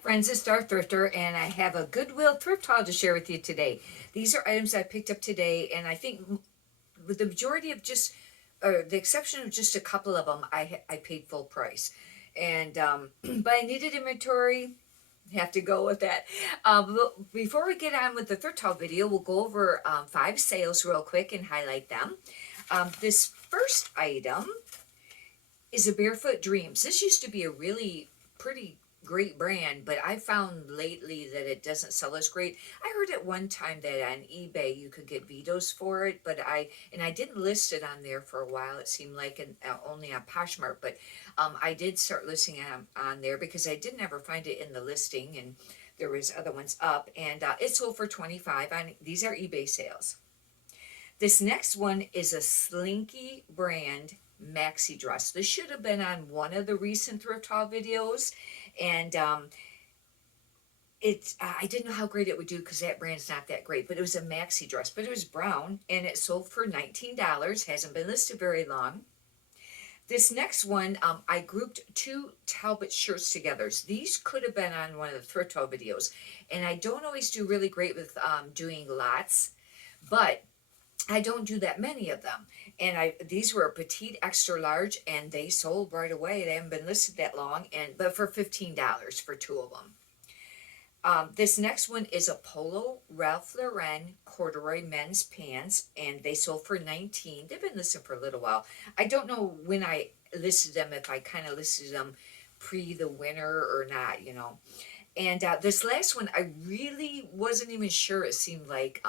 friends, it's Star Thrifter, and I have a Goodwill thrift haul to share with you today. These are items I picked up today, and I think with the majority of just, or the exception of just a couple of them, I paid full price. And but I needed inventory. Have to go with that. Before we get on with the thrift haul video, we'll go over 5 sales real quick and highlight them. This first item is a Barefoot Dreams. This used to be a really pretty great brand, but I found lately that it doesn't sell as great. I heard at one time that on eBay you could get Vito's for it, but I didn't list it on there for a while. It seemed like only on Poshmark, but I did start listing it on there because I didn't ever find it in the listing, and there was other ones up, and it sold for 25. These are eBay sales. This next one is a Slinky brand maxi dress. This should have been on one of the recent thrift haul videos, and I didn't know how great it would do because that brand's not that great, but it was a maxi dress, but it was brown, and it sold for $19. Hasn't been listed very long. This next one, I grouped 2 Talbot shirts together. These could have been on one of the thrift haul videos, and I don't always do really great with doing lots, but I don't do that many of them. And these were a petite extra large, and they sold right away. They haven't been listed that long, but for $15 for 2 of them. This next one is a Polo Ralph Lauren corduroy men's pants, and they sold for $19. They've been listed for a little while. I don't know when I listed them, if I kind of listed them pre the winter or not, you know. And this last one, I really wasn't even sure. It seemed like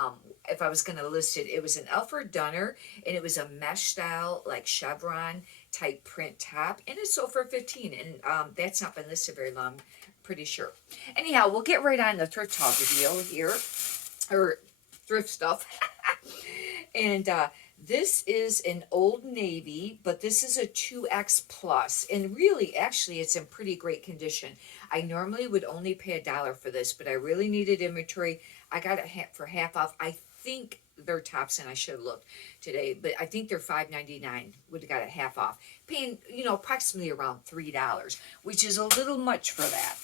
if I was going to list it, it was an Alfred Dunner, and it was a mesh style, like chevron type print top, and it sold for 15. And that's not been listed very long, pretty sure. Anyhow, we'll get right on the thrift haul video here, or thrift stuff. And this is an Old Navy, but this is a 2X plus, and really, actually, it's in pretty great condition. I normally would only pay $1 for this, but I really needed inventory. I got it for half off. I think they're tops, and I should have looked today, but I think they're $5.99. Would have got it half off, paying approximately around $3, which is a little much for that.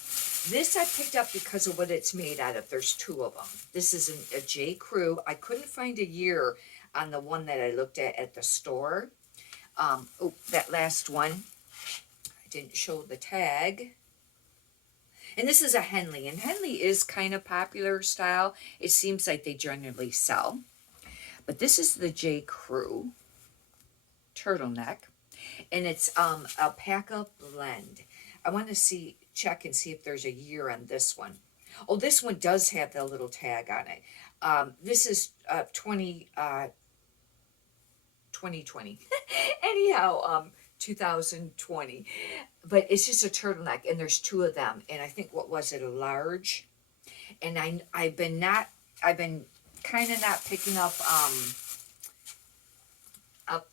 This I picked up because of what it's made out of. There's 2 of them. This is a J. Crew. I couldn't find a year on the one that I looked at the store. That last one, I didn't show the tag. And this is a Henley, and Henley is kind of popular style. It seems like they generally sell. But this is the J. Crew turtleneck, and it's a pack-up blend. I want to check and see if there's a year on this one. Oh, this one does have the little tag on it. This is 2020. Anyhow, 2020. But it's just a turtleneck, and there's 2 of them. And I think, what was it, a large? And I've been kind of not picking up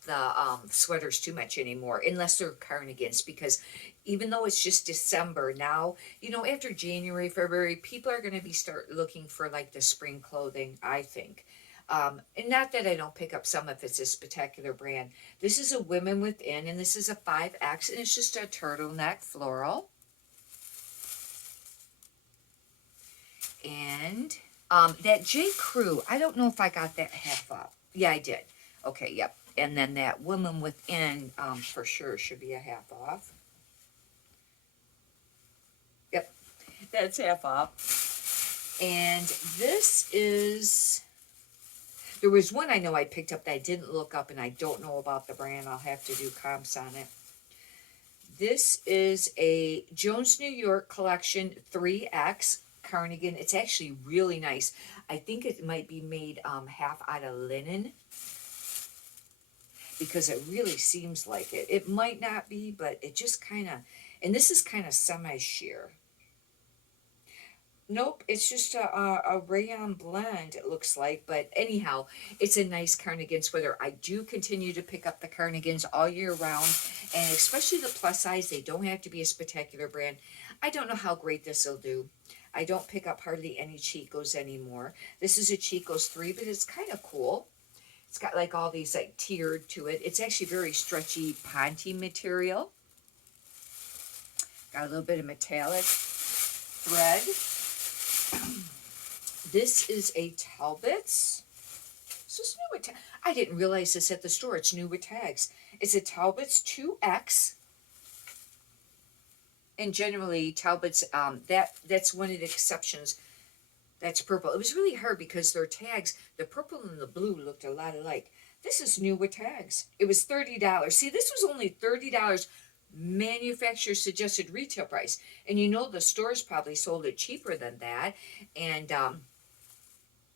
the sweaters too much anymore, unless they're cardigans, because even though it's just December now, after January, February, people are going to start looking for like the spring clothing, I think. And not that I don't pick up some if it's a spectacular brand. This is a Women Within, and this is a 5X, and it's just a turtleneck floral. And that J. Crew, I don't know if I got that half off. Yeah, I did. Okay, yep. And then that Women Within, for sure, should be a half off. Yep, that's half off. And this is... There was one I know I picked up that I didn't look up, and I don't know about the brand. I'll have to do comps on it. This is a Jones New York Collection 3X cardigan. It's actually really nice. I think it might be made half out of linen, because it really seems like it. It might not be, but it just kind of... And this is kind of semi-sheer. Nope, it's just a rayon blend, it looks like. But anyhow, it's a nice cardigan sweater. I do continue to pick up the cardigans all year round, and especially the plus size. They don't have to be a spectacular brand. I don't know how great this will do. I don't pick up hardly any Chico's anymore. This is a Chico's 3, but it's kind of cool. It's got like all these like tiered to it. It's actually very stretchy ponte material. Got a little bit of metallic. thread. This is a Talbot's. This is new with I didn't realize this at the store. It's new with tags. It's a Talbot's 2X. And generally, Talbot's, that's one of the exceptions. That's purple. It was really hard because their tags, the purple and the blue, looked a lot alike. This is new with tags. It was $30. See, this was only $30 manufacturer suggested retail price. And you know the stores probably sold it cheaper than that. And,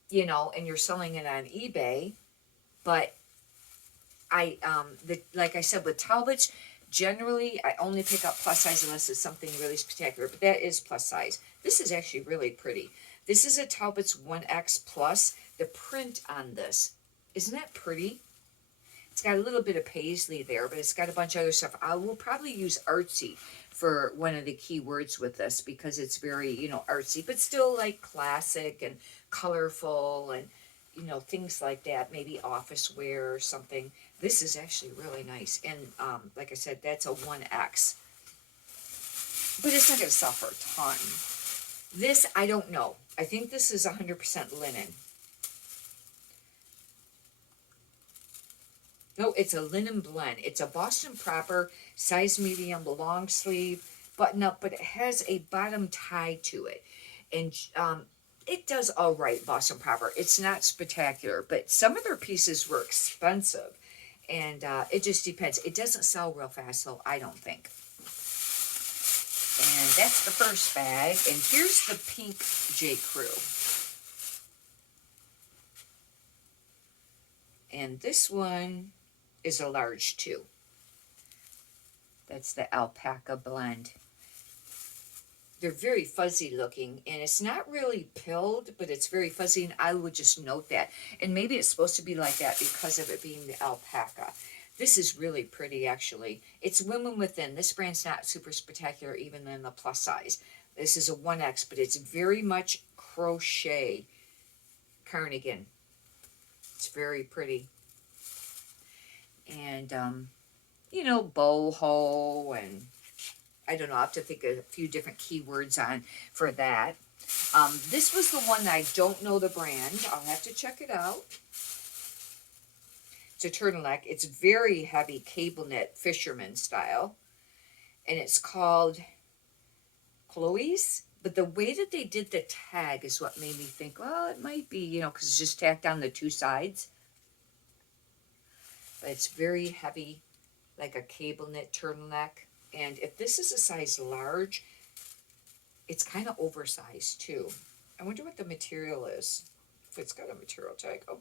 you know, and you're selling it on eBay. But like I said, with Talbot's, generally, I only pick up plus size unless it's something really spectacular. But that is plus size. This is actually really pretty. This is a Talbot's 1X Plus. The print on this, isn't that pretty? It's got a little bit of paisley there, but it's got a bunch of other stuff. I will probably use artsy for one of the key words with this because it's very, you know, artsy, but still like classic and colorful and, you know, things like that. Maybe office wear or something. This is actually really nice. And like I said, that's a 1X. But it's not going to sell for a ton. This, I don't know. I think this is 100% linen. No, it's a linen blend. It's a Boston Proper, size medium, long sleeve, button up, but it has a bottom tie to it. And it does all right, Boston Proper. It's not spectacular, but some of their pieces were expensive. And it just depends. It doesn't sell real fast, though, I don't think. And that's the first bag. And here's the pink J. Crew. And this one is a large too. That's the alpaca blend. They're very fuzzy looking, and it's not really pilled, but it's very fuzzy, and I would just note that. And maybe it's supposed to be like that because of it being the alpaca. This is really pretty, actually. It's Women Within. This brand's not super spectacular, even in the plus size. This is a 1X, but it's very much crochet cardigan. It's very pretty. And, you know, boho, and I don't know, I have to think of a few different keywords on for that. This was the one I don't know the brand. I'll have to check it out. It's a turtleneck. It's very heavy cable knit fisherman style. And it's called Chloe's. But the way that they did the tag is what made me think, well, it might be, you know, because it's just tacked on the two sides. But it's very heavy, like a cable knit turtleneck. And if this is a size large, it's kind of oversized too. I wonder what the material is. If it's got a material tag. Oh.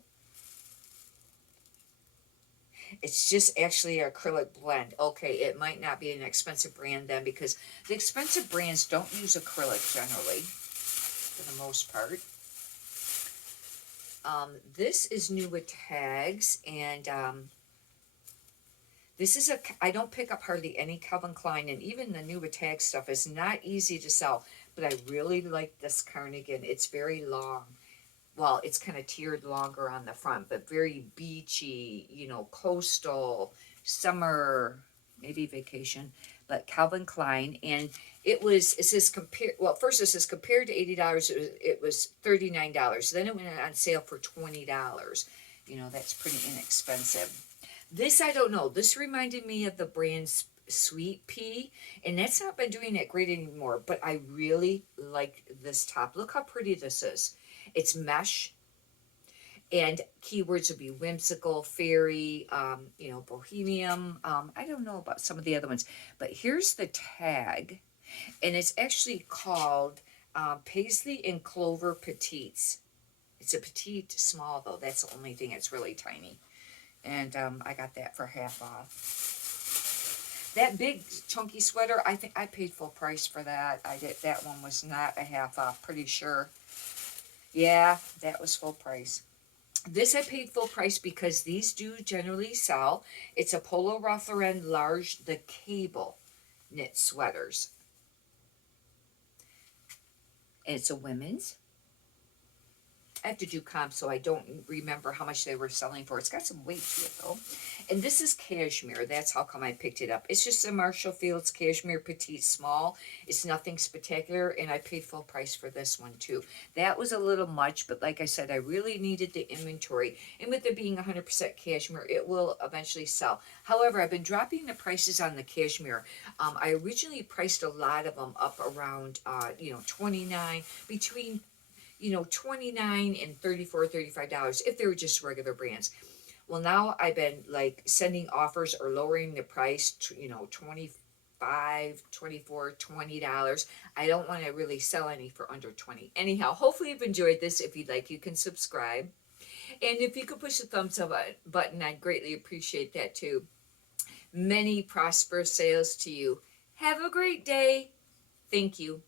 It's just actually an acrylic blend. Okay, it might not be an expensive brand then, because the expensive brands don't use acrylic generally, for the most part. This is new with tags, and this is I don't pick up hardly any Calvin Klein, and even the new with tag stuff is not easy to sell, but I really like this cardigan. It's very long. Well, it's kind of tiered longer on the front, but very beachy, you know, coastal, summer, maybe vacation, but Calvin Klein. And it says compared, well, first it says compared to $80, it was $39. Then it went on sale for $20. You know, that's pretty inexpensive. This, I don't know. This reminded me of the brand Sweet Pea, and that's not been doing it great anymore, but I really like this top. Look how pretty this is. It's mesh, and keywords would be whimsical, fairy, you know, bohemian. I don't know about some of the other ones, but here's the tag, and it's actually called Paisley and Clover Petites. It's a petite small, though. That's the only thing. It's really tiny, and I got that for half off. That big chunky sweater, I think I paid full price for that. I did. That one was not a half off, pretty sure. Yeah, that was full price. This I paid full price because these do generally sell. It's a Polo Ralph Lauren large, the cable knit sweaters. And it's a women's. I have to do comps, so I don't remember how much they were selling for. It's got some weight to it though. And this is cashmere. That's how come I picked it up. It's just a Marshall Fields cashmere petite small. It's nothing spectacular, and I paid full price for this one too. That was a little much, but like I said, I really needed the inventory. And with it being 100% cashmere, it will eventually sell. However, I've been dropping the prices on the cashmere. I originally priced a lot of them up around, 29, between 29 and 34, $35 if they were just regular brands. Well, now I've been like sending offers or lowering the price to, 25, 24, $20. I don't want to really sell any for under 20. Anyhow, hopefully you've enjoyed this. If you'd like, you can subscribe. And if you could push the thumbs up button, I'd greatly appreciate that too. Many prosperous sales to you. Have a great day. Thank you.